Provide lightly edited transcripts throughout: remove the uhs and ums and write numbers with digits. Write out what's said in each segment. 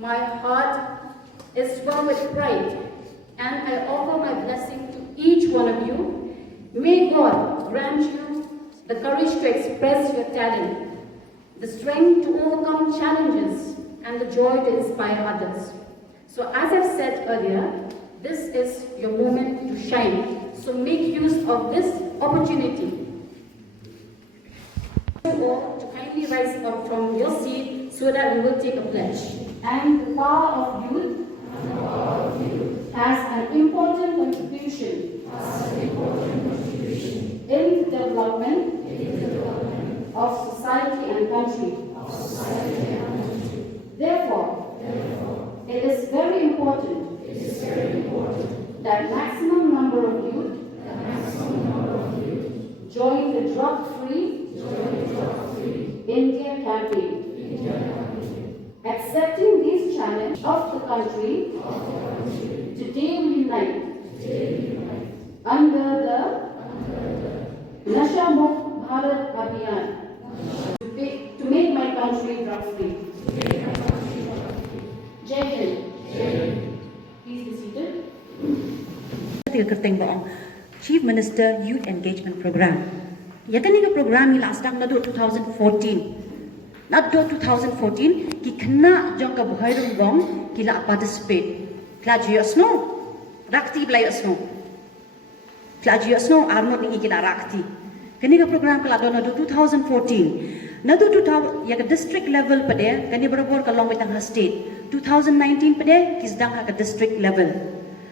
My heart is swelled with pride, and I offer my blessing to each one of you. May God grant you the courage to express your talent, the strength to overcome challenges, and the joy to inspire others. So as I've said earlier, this is your moment to shine. So make use of this opportunity. Or to kindly rise up from your seat so that we will take a pledge. And the power of youth has an important contribution in the development of society and country. Therefore, it is very important that maximum number of youth join the drug-free India campaign. Accepting this challenge of the country, today we unite under the Nasha Mukt Bharat Abhiyan to make my country drug-free. Jait. Please be seated. Chief Minister Youth Engagement Program. Yakani program ila asdang nado 2014. Nado 2014 ki kena jong ka Bhoirymbong kila participate. Klaji asno rakti blai asno. Klaji asno armot ni kila rakti. Kani ka program kala do nado 2014. Nado 2000 ya ka district level pade kani berabor ka long betang state. 2019 pade kisdang ka district level.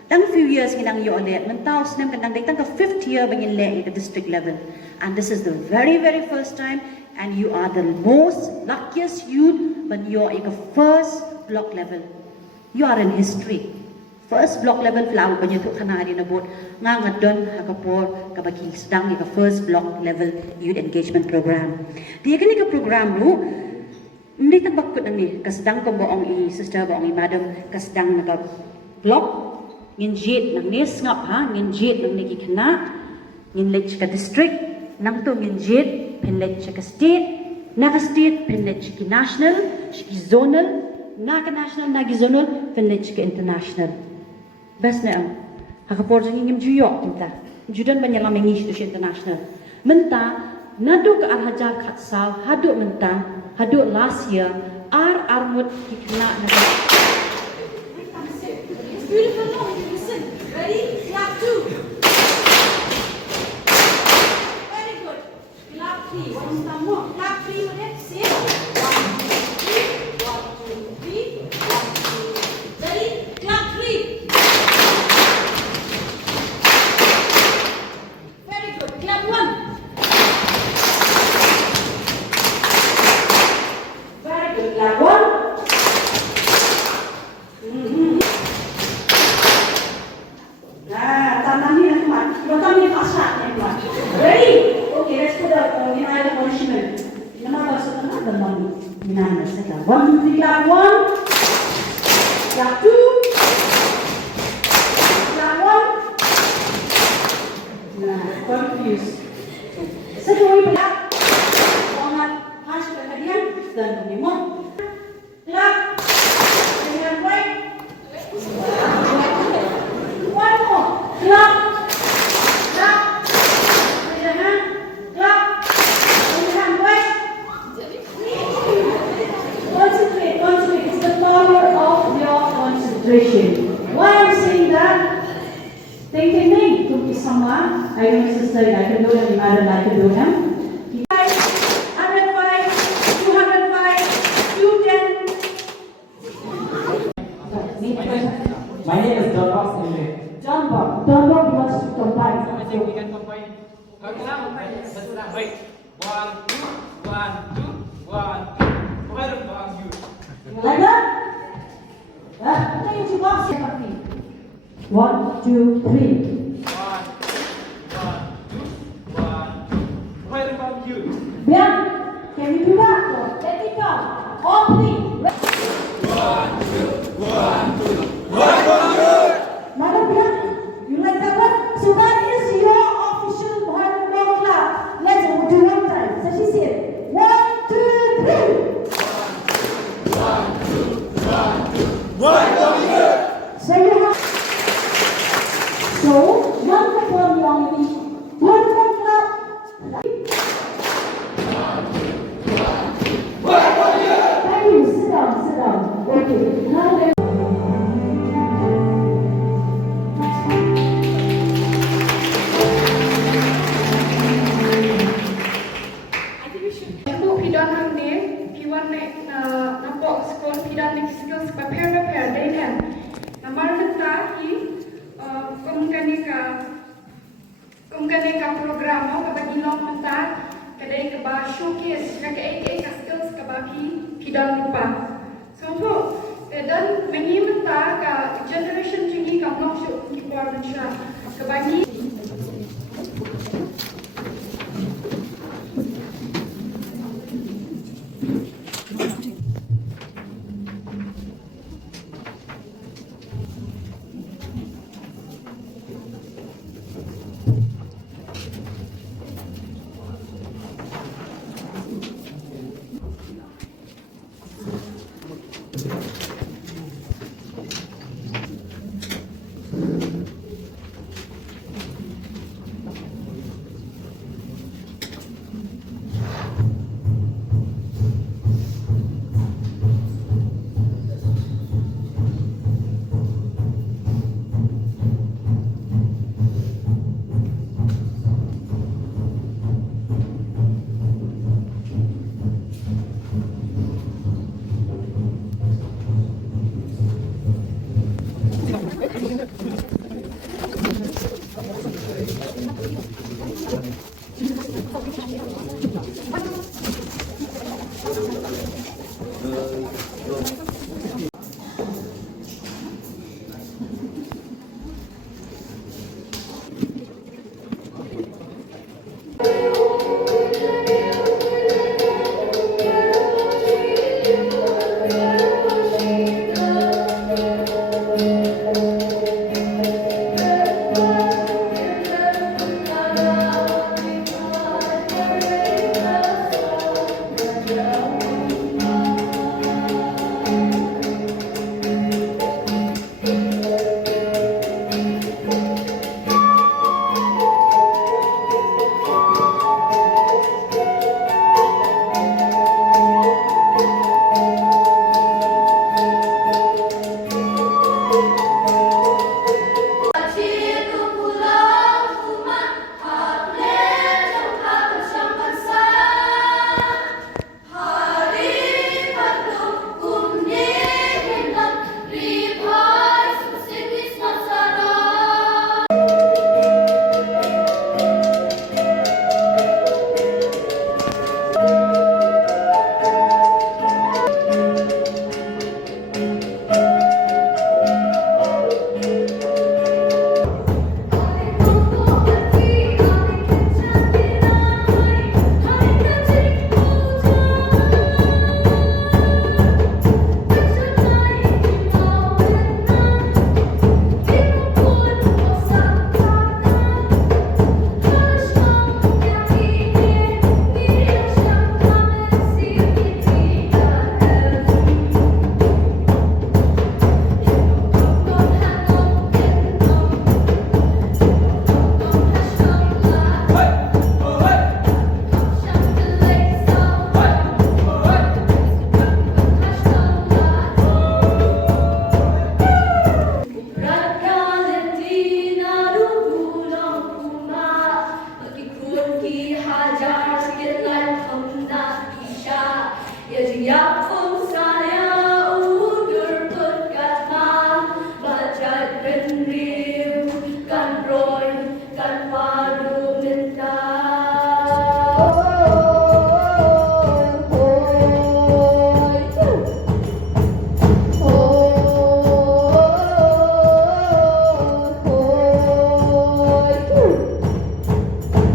Dang few years kinang yo ole mentau snem kadang datang ka 5th year bangin le ka district level, and this is the very first time, and you are the most luckiest youth when you are in the first block level. You are in history. First block level flower banyo tu kana hari na bot nga ngadon hakapor kabaki sedang ka first block level youth engagement program. Dia kini ka program lu hindi tabakut ni kasedang ko boong i sister boong i madam kasedang naga block ngin jait nang nes ngap ha ngin jait nang niki kana ngin leit ka district nang to ngin jait pen leit ka state na ka state pen leit ki national ki zonal na ka national na ki zonal pen leit ka international bas na ang hakapor jing ngim juyo tinta judan banyala mengi to international menta nadu ka arhaja khatsaw hadu menta hadu last year armut ki kana na beautiful note. Listen. Ready? Clap 2. Very good. Clap 3. One more. Clap 3 for it. Same. 1, 2, 3. 1, 2, 3. 1, 2. Ready? Clap 3. Very good. Clap 1. Very good. Clap 1. Ready? Okay, let's put up the punishment. One, two, three, clap 1. Clap 2. Clap 1. Nah, confused. Second one, clap. Format punch ke hadiah dan penimut. Clap. Dengan baik. One more. Clap. Why I'm saying that? Thinking me to be someone. I know sister, I can do him, mother, I can do him. 105, 205, 210. My name is Damanbait Lamare. Damanbait, you want to combine? I think we can combine. Wait. 1, 2, 1, 2, 1, 2. Bhoirymbong you. You like that? What are you box? 1, 2, 3. 1, 2, 1, 2. Bhoirymbong you. Bian, can you do that? Let it go. All 3. 1, 2, 1, 2. Bhoirymbong you. Madam Bian, you like that one? So that is your official Bhoirymbong club. Let's do one time. So she said, 1, 2, 3. 1, 2, 1, 2. you. Now there Ibu pidan hang ni, piwan ni nampak sekolah pidan ni skills bapher day kan. Namar menta hi kumkani ka programo ka bagilong menta kadai ka ba showcase ka ka skills ka ba pidan lupa. So dan mengi menta ka generation tinggi ka nong shu ki por mensha ka bagi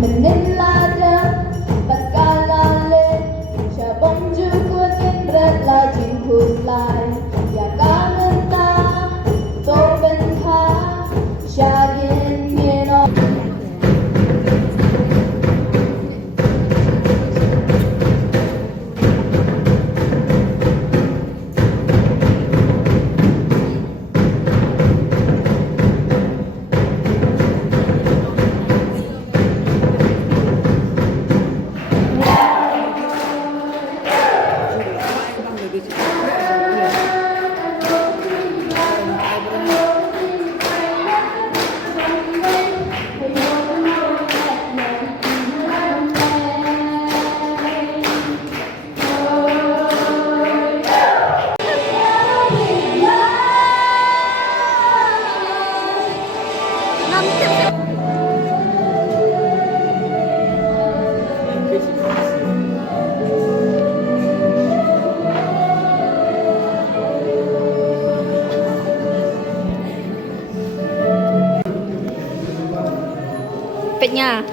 Menilada, bakal lalit, siya bong jukut in baiknya.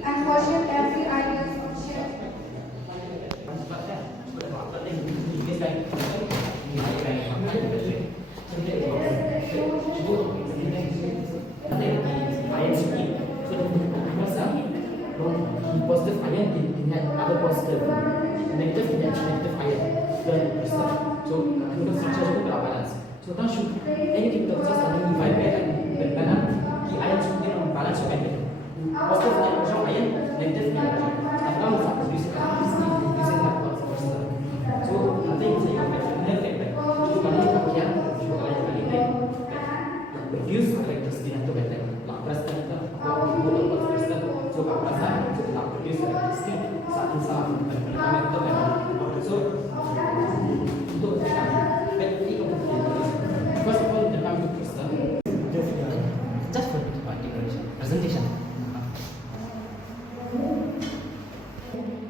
And question every idea from share. Positive ion in that other positive, negative in that negative ion. So chemical structure should be balance. So now should any chemical structure suddenly vibrate and balance, the ion should be on balance of energy. Positive ion, negative energy. And now it's producing that positive. So nothing is like negative. So kalau kita kian, so ion negative. Reduce electricity into better. Lapras kita, kalau kita positive, so kapasan, so kita produce electricity saat so untuk battery first of all the come to crystal just for decoration presentation.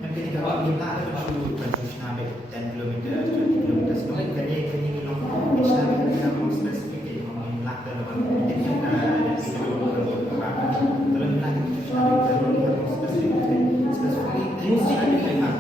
Yang ketika kita ada suatu transition habis 10 km 20 km sebelum kini long Islam kita mau spesifik ngomongin lah dalam ini kita ada video beberapa dalam lah kita mau spesifik musik kita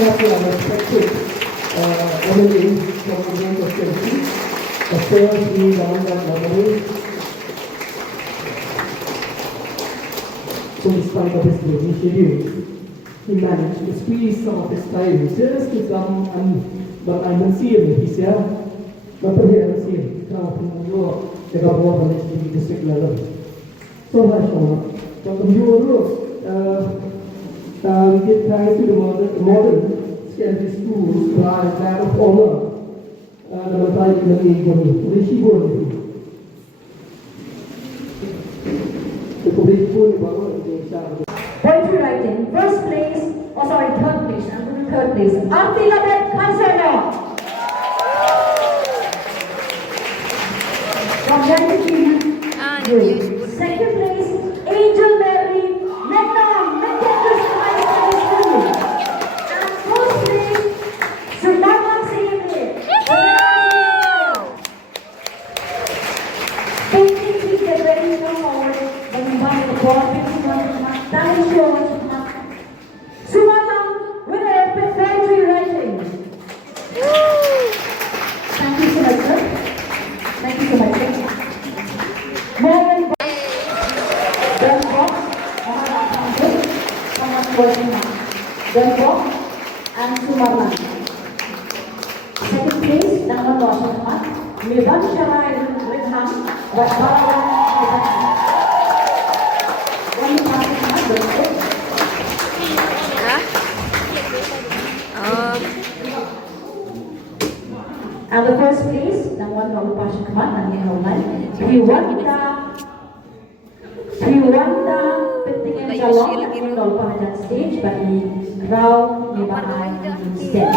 careful and respected MLA from Umroi Constituency, Dr. Damanbait Lamare. So in spite of his busy schedule, he managed to squeeze some of his time just to come but I don't see him. He's here. But here I don't see him. Come from New York, they got more on the district level. So much more. From the we give thanks to the modern secondary schools who are a matter of honor. Damanbait Lamare, Poetry writing, first place, third place, I'm going to third place. From Rimika. Second place, Angel Mary, Nong, and first place, Umroi C&RD Block. Painting is a very forward, but we want to go on thank you so much. Sumatang with a poetry writing. Thank you so much, sir. Thank you so much, sir. Bhoirymbong and Sumarlan. Second place, Damanbait Lamare, Ryngkat, And the first place, Nangwan Nolupasha Kaman, Nangyan Nolan, Triwanda Pentingan Calon, Nangyan Nolupasha stage, but the crowd nearby instead.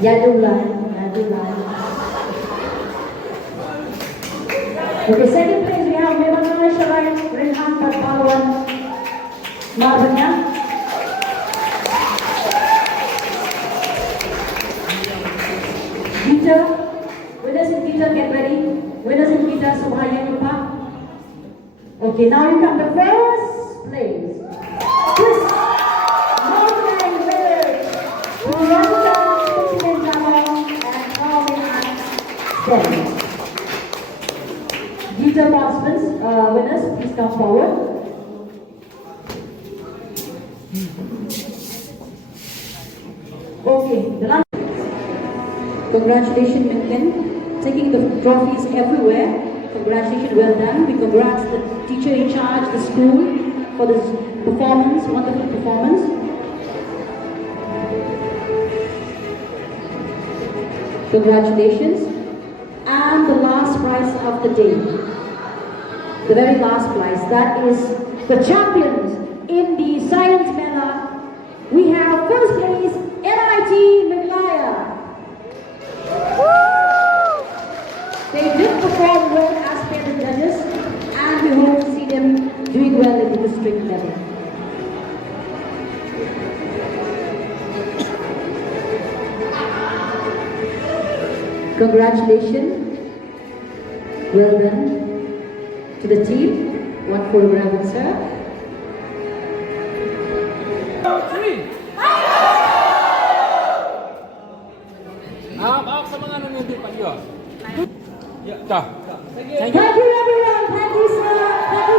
Yadulan. Okay, second place we have Mevanai Sharai, ryngkat Pahlawan, Marbanya. Guitar, winners in guitar, get ready. Winners in guitar, Subhaya Lupa. Okay, now you come the first place. Chris, Northern Village, Rwanda, and Calvin. Guitar participants, winners, please come forward. Okay, the last. Congratulations, Minkin. Taking the trophies everywhere. Congratulations, well done. We congrats the teacher in charge, the school, for this performance, wonderful performance. Congratulations. And the last prize of the day. The very last prize, that is the champions in the Science Mela. We have first place, NIT Meglaya. They did perform well as per the judges, and we hope to see them doing well at the district level. Congratulations. Well done to the team. One photograph with sir. Maaf sa mga nanonood pa niyo. Yeah, Thank you everyone. Thank you sir. Thank